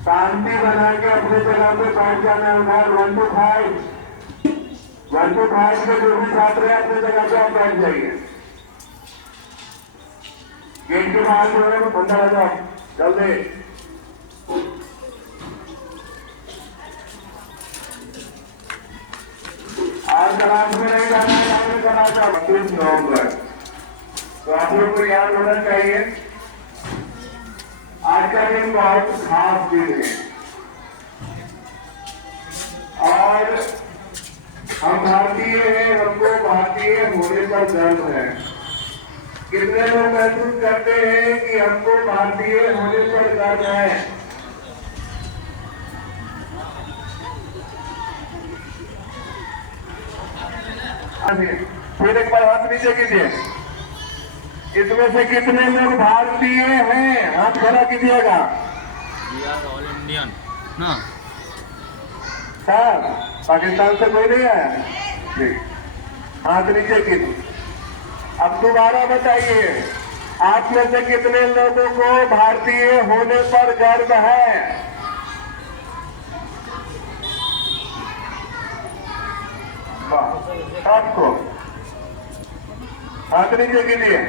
शांति बना के अपनी जगह पे बैठ जाना। उधर 1 to 5 के जो भी छात्र है अपनी जगह पे आप बैठ जाइए। गेट के बाहर जो है वो अंदर आ जाओ जल्दी। आज क्लास में नहीं जाना है, यहाँ पे क्लास है 32 नवंबर। तो आप लोग को याद होना चाहिए आज का दिन बहुत खास दिन है और हम भारतीय हैं, हमको भारतीय होने पर गर्व है। कितने लोग महसूस करते हैं कि हमको भारतीय होने पर गर्व है? फिर एक बार हाथ नीचे कीजिए। इसमें से कितने लोग भारतीय हैं? हाथ खड़ा कीजिएगा। ऑल इंडियन ना सर, पाकिस्तान से कोई नहीं आया? ठीक, हाथ नीचे कीजिए। अब दोबारा बताइए, आप में से कितने लोगों को भारतीय होने पर गर्व है? आपको हाथ नीचे कीजिए।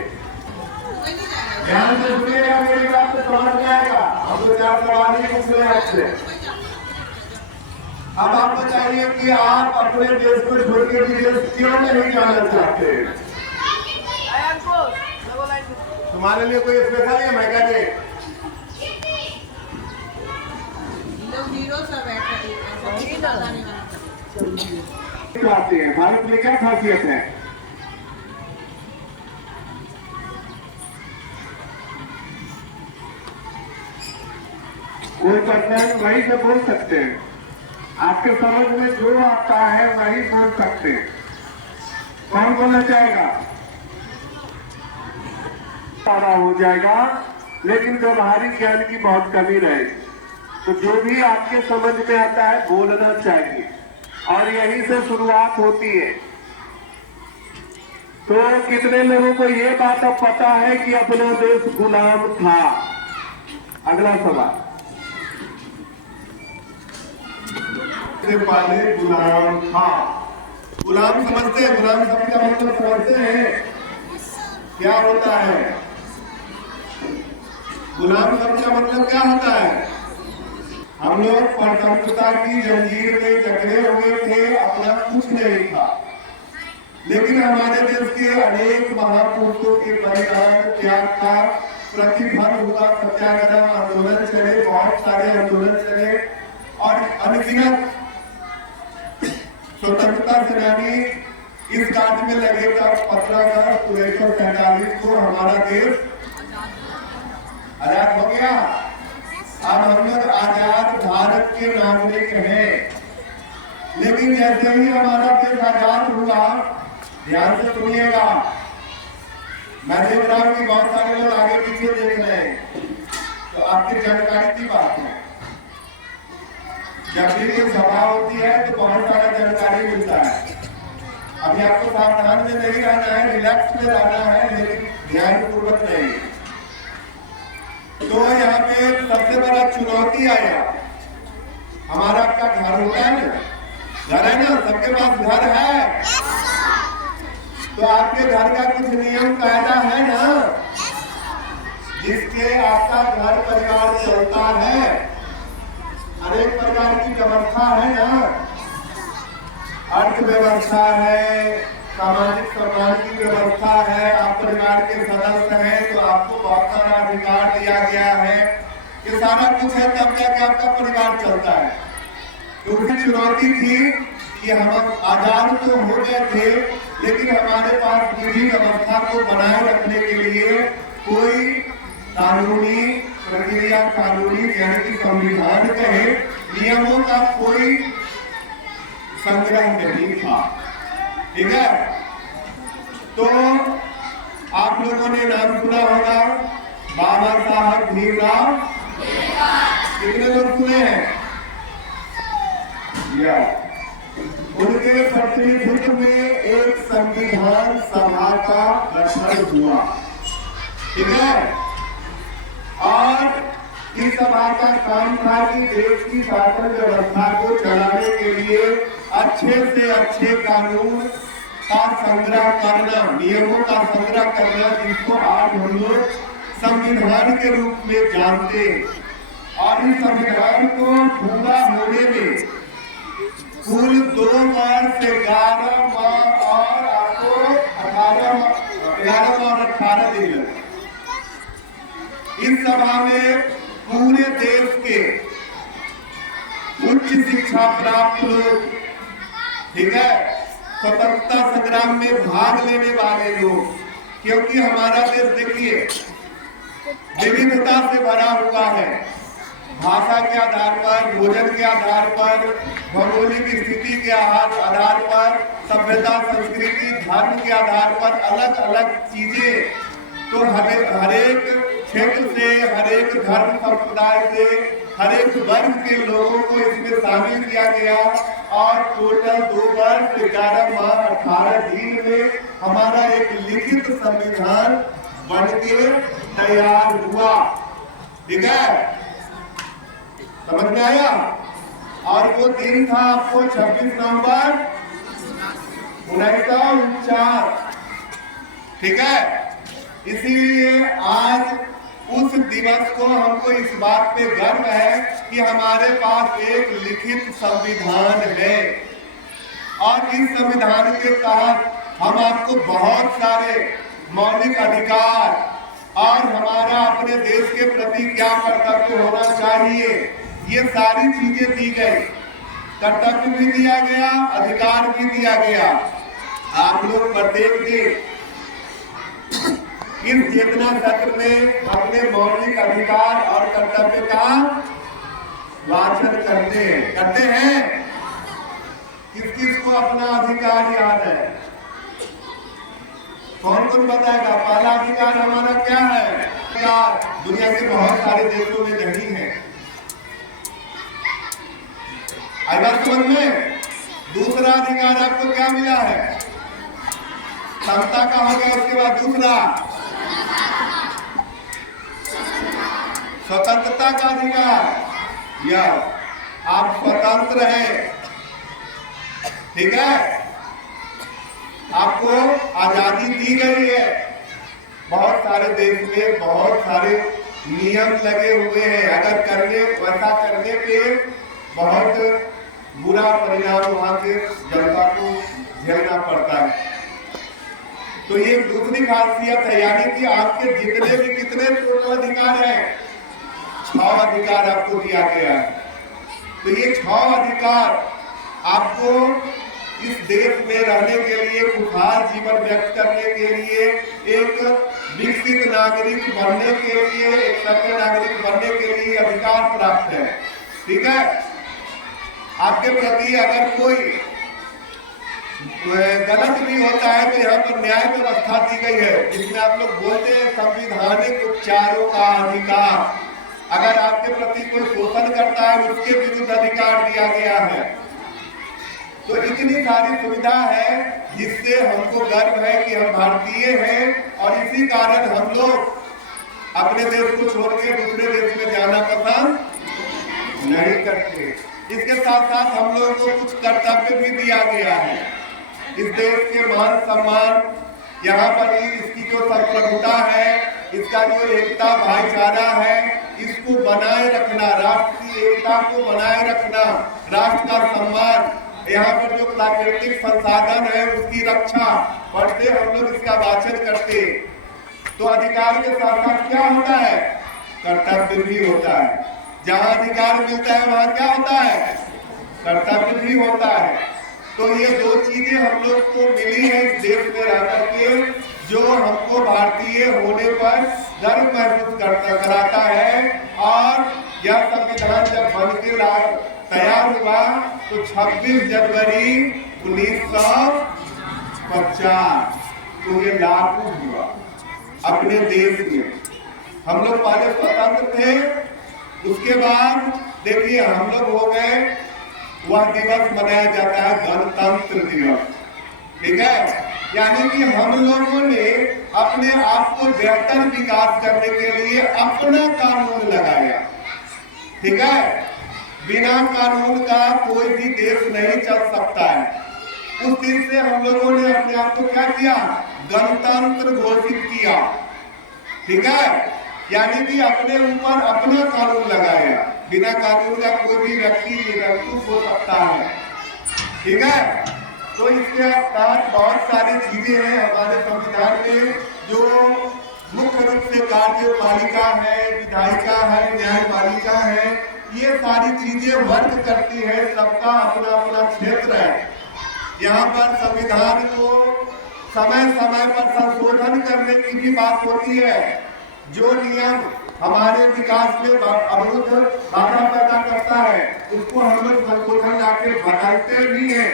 ध्यान से सुनिएगा, मेरी बात से समझ में आएगा। हम तो चार सवाल ही पूछ रहे हैं आपसे। अब आप बताइए कि आप अपने देश को छोड़ के विदेश क्यों नहीं जाना चाहते? तुम्हारे लिए कोई स्पेशल है? मैं क्या दे भारत में क्या खासियत है? कोई पर्सन वही से बोल सकते हैं, आपके समझ में जो आता है वही बोल सकते हैं। कौन बोलना चाहेगा? सारा हो जाएगा, लेकिन व्यवहारिक ज्ञान की बहुत कमी रहेगी। तो जो भी आपके समझ में आता है बोलना चाहिए और यहीं से शुरुआत होती है। तो कितने लोगों को ये बात अब पता है कि अपना देश गुलाम था? अगला सवाल। पहले गुलाम था। गुलाम समझते हैं? गुलाम शब्द का मतलब समझते हैं क्या होता है? गुलाम शब्द का मतलब क्या होता है? हम लोग परतंत्रता की जंजीर में जकड़े हुए थे, अपना कुछ नहीं था। लेकिन हमारे देश के अनेक महापुरुषों के बलिदान त्याग का प्रतिफल हुआ। सत्याग्रह आंदोलन चले, बहुत सारे आंदोलन चले और अनगिनत स्वतंत्रता सेनानी इस कार्य में लगे। तब 15 अगस्त 1947 को हमारा देश आजाद हो गया। अब हम लोग आजाद भारत के नागरिक हैं। लेकिन जैसे ही हमारा देश आजाद हुआ, ध्यान से सुनिएगा, मैं देख रहा हूं कि बहुत सारे लोग आगे पीछे देख रहे हैं, तो आपकी जानकारी की बात है। जब भी कोई सभा होती है तो बहुत सारा जानकारी मिलता है। अभी आपको सावधान में नहीं रहना है, रिलैक्स में रहना है, लेकिन ध्यान पूर्वक नहीं। तो यहाँ पे सबसे बड़ा चुनौती आया। हमारा आपका घर होता है ना, घर है ना, सबके पास घर है। तो आपके घर का कुछ नियम कायदा है ना, जिसके आपका घर परिवार चलता है। अनेक प्रकार की व्यवस्था है ना, अर्थव्यवस्था है, सामाजिक सम्मान की व्यवस्था है। आप परिवार के सदस्य हैं तो आपको बहुत सारा अधिकार दिया गया है। ये सारा कुछ है, तब जाके आपका परिवार चलता है। दूसरी चुनौती थी कि हम आजाद तो हो गए थे, लेकिन हमारे पास विधि व्यवस्था को बनाए रखने के लिए कोई कानूनी प्रक्रिया, कानूनी यानी कि संविधान कहे, नियमों का कोई संग्रह नहीं था। ठीक है? तो आप लोगों ने नाम सुना होगा बाबा साहब भीमराव। कितने लोग सुने हैं? या उनके प्रतिनिधित्व में एक संविधान सभा का गठन हुआ। ठीक है? और इस सभा का काम था कि देश की शासन व्यवस्था को चलाने के लिए अच्छे से अच्छे कानून का संग्रह करना, नियमों का संग्रह करना, जिसको आज हम लोग संविधान के रूप में जानते हैं। और इस संविधान को पूरा होने में कुल 2 वर्ष 11 माह और आपको 11 और 18 दिन लगे। इस सभा में पूरे देश के उच्च शिक्षा प्राप्त लोग, ठीक है, स्वतंत्रता संग्राम में भाग लेने वाले लोग, क्योंकि हमारा देश देखिए विविधता से भरा हुआ है। भाषा के आधार पर, भोजन के आधार पर, भौगोलिक स्थिति के आधार पर, सभ्यता, संस्कृति, धर्म के आधार पर अलग अलग चीजें, तो हरेक क्षेत्र से, हरेक धर्म संप्रदाय से, हरेक वर्ग के लोगों को इसमें शामिल किया गया। और टोटल 2 वर्ष 11 माह 18 दिन में हमारा एक लिखित संविधान बन के तैयार हुआ, ठीक है, समझ में आया। और वो दिन था आपको 26 नवंबर 1949, ठीक है। इसीलिए आज उस दिवस को हमको इस बात पे गर्व है कि हमारे पास एक लिखित संविधान है। और इस संविधान के तहत हम आपको बहुत सारे मौलिक अधिकार और हमारा अपने देश के प्रति क्या कर्तव्य होना चाहिए, ये सारी चीजें दी गई। कर्तव्य भी दिया गया, अधिकार भी दिया गया। आप लोग प्रत्येक दिन इस चेतना सत्र में अपने मौलिक अधिकार और कर्तव्य का वाचन करते हैं। किस किस को अपना अधिकार याद है? कौन कौन बताएगा? पहला अधिकार हमारा क्या है? दुनिया के बहुत सारे देशों में नहीं है। आई बात समझ में? दूसरा अधिकार आपको क्या मिला है? समता का हो गया। उसके बाद दूसरा स्वतंत्रता का अधिकार, या आप स्वतंत्र हैं, ठीक है, आपको आजादी दी गई है। बहुत सारे देश में बहुत सारे नियम लगे हुए हैं, अगर वैसा करने पे बहुत बुरा परिणाम वहां के जनता को झेलना पड़ता है। तो ये दूसरी खासियत है, यानी कि आपके जितने भी कितने टोटल अधिकार हैं, 6 अधिकार आपको दिया गया है। तो ये 6 अधिकार आपको इस देश में रहने के लिए, खुशहाल जीवन व्यक्त करने के लिए, एक विकसित नागरिक बनने के लिए, एक सभ्य नागरिक बनने के लिए अधिकार प्राप्त है, ठीक है। आपके प्रति अगर कोई गलत भी होता है तो यहाँ पर न्याय व्यवस्था दी गई है, जिसमें आप लोग बोलते हैं संवैधानिक उपचारों का अधिकार। अगर आपके प्रति कोई शोषण करता है उसके विरुद्ध अधिकार दिया गया है। तो इतनी सारी सुविधा है जिससे हमको गर्व है कि हम भारतीय हैं। और इसी कारण हम लोग अपने देश को छोड़ के दूसरे देश में जाना पसंद नहीं करते। इसके साथ साथ हम लोगों को कुछ कर्तव्य भी दिया गया है। इस देश के मान सम्मान, यहाँ पर इसकी जो संप्रभुता है, इसका जो एकता भाईचारा है, इसको बनाए रखना, राष्ट्र की एकता को बनाए रखना, राष्ट्र का सम्मान, यहाँ पर जो प्राकृतिक संसाधन है उसकी रक्षा, पढ़ते हम लोग इसका वाचन करते। तो अधिकार के साथ साथ क्या होता है? कर्तव्य भी होता है। जहाँ अधिकार मिलता है वहाँ क्या होता है? कर्तव्य भी होता है। तो ये 2 चीजें हम लोग को मिली है इस देश में रह करके, जो हमको भारतीय होने पर गर्व महसूस कराता है। और यह संविधान जब बन के तैयार हुआ तो 26 जनवरी 1950 तो ये लागू हुआ अपने देश में। हम लोग पहले स्वतंत्र थे, उसके बाद देखिए हम लोग हो गए, वह दिवस मनाया जाता है गणतंत्र दिवस, ठीक है। यानी कि हम लोगों ने अपने आप को बेहतर विकास करने के लिए अपना कानून लगाया, ठीक है, बिना कानून का कोई भी देश नहीं चल सकता है। उस दिन से हम लोगों ने अपने आप को क्या किया, गणतंत्र घोषित किया। ठीक है, यानी कि अपने ऊपर अपना कानून लगाया, बिना कानून का कोई भी व्यक्ति निरंकुश हो सकता है। ठीक है, तो इसके तहत बहुत सारी चीजें हैं हमारे संविधान में, जो मुख्य रूप से कार्यपालिका है, विधायिका है, न्यायपालिका है, ये सारी चीजें वर्क करती है। सबका अपना अपना क्षेत्र है। यहाँ पर संविधान को समय समय पर संशोधन करने की भी बात होती है। जो नियम हमारे विकास में अवरुद्ध बाधा पैदा करता है, उसको हम लोग संशोधन लाके बदलते भी हैं।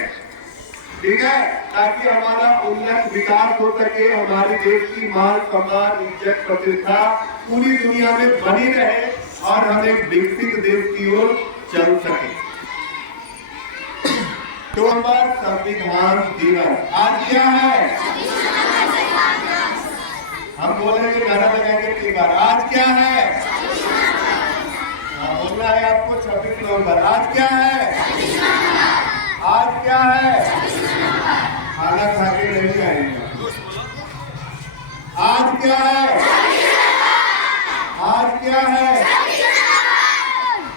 ठीक है, ताकि हमारा उन्नत विकास हो सके, हमारे देश की मान सम्मान इज्जत प्रतिष्ठा पूरी दुनिया में बनी रहे और हम एक विकसित देश की ओर चल सके। तो हमारा संविधान दिवस आज क्या है, हम बोलेंगे, नारा लगाएंगे 3 बार। आज क्या है, बोलना है आपको 26 नवंबर। आज क्या है, आज क्या है, खाना खा के नहीं आएंगे। आज क्या है, आज क्या है,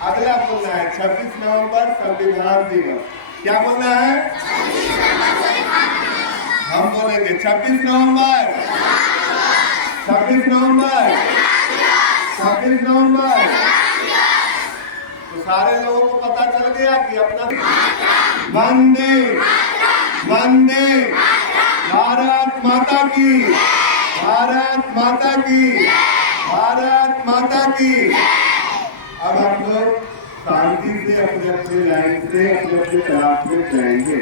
अगला बोलना है 26 नवंबर संविधान दिवस। क्या बोलना है, हम बोलेंगे 26 नवंबर, 26 नवंबर, 26 नवंबर। तो सारे लोगों को पता चल गया कि अपना वंदे वंदे भारत माता की, भारत माता की, भारत माता की। अब हम लोग शांति से अपने अपने लाइन से अपने अपने क्लास में जाएंगे।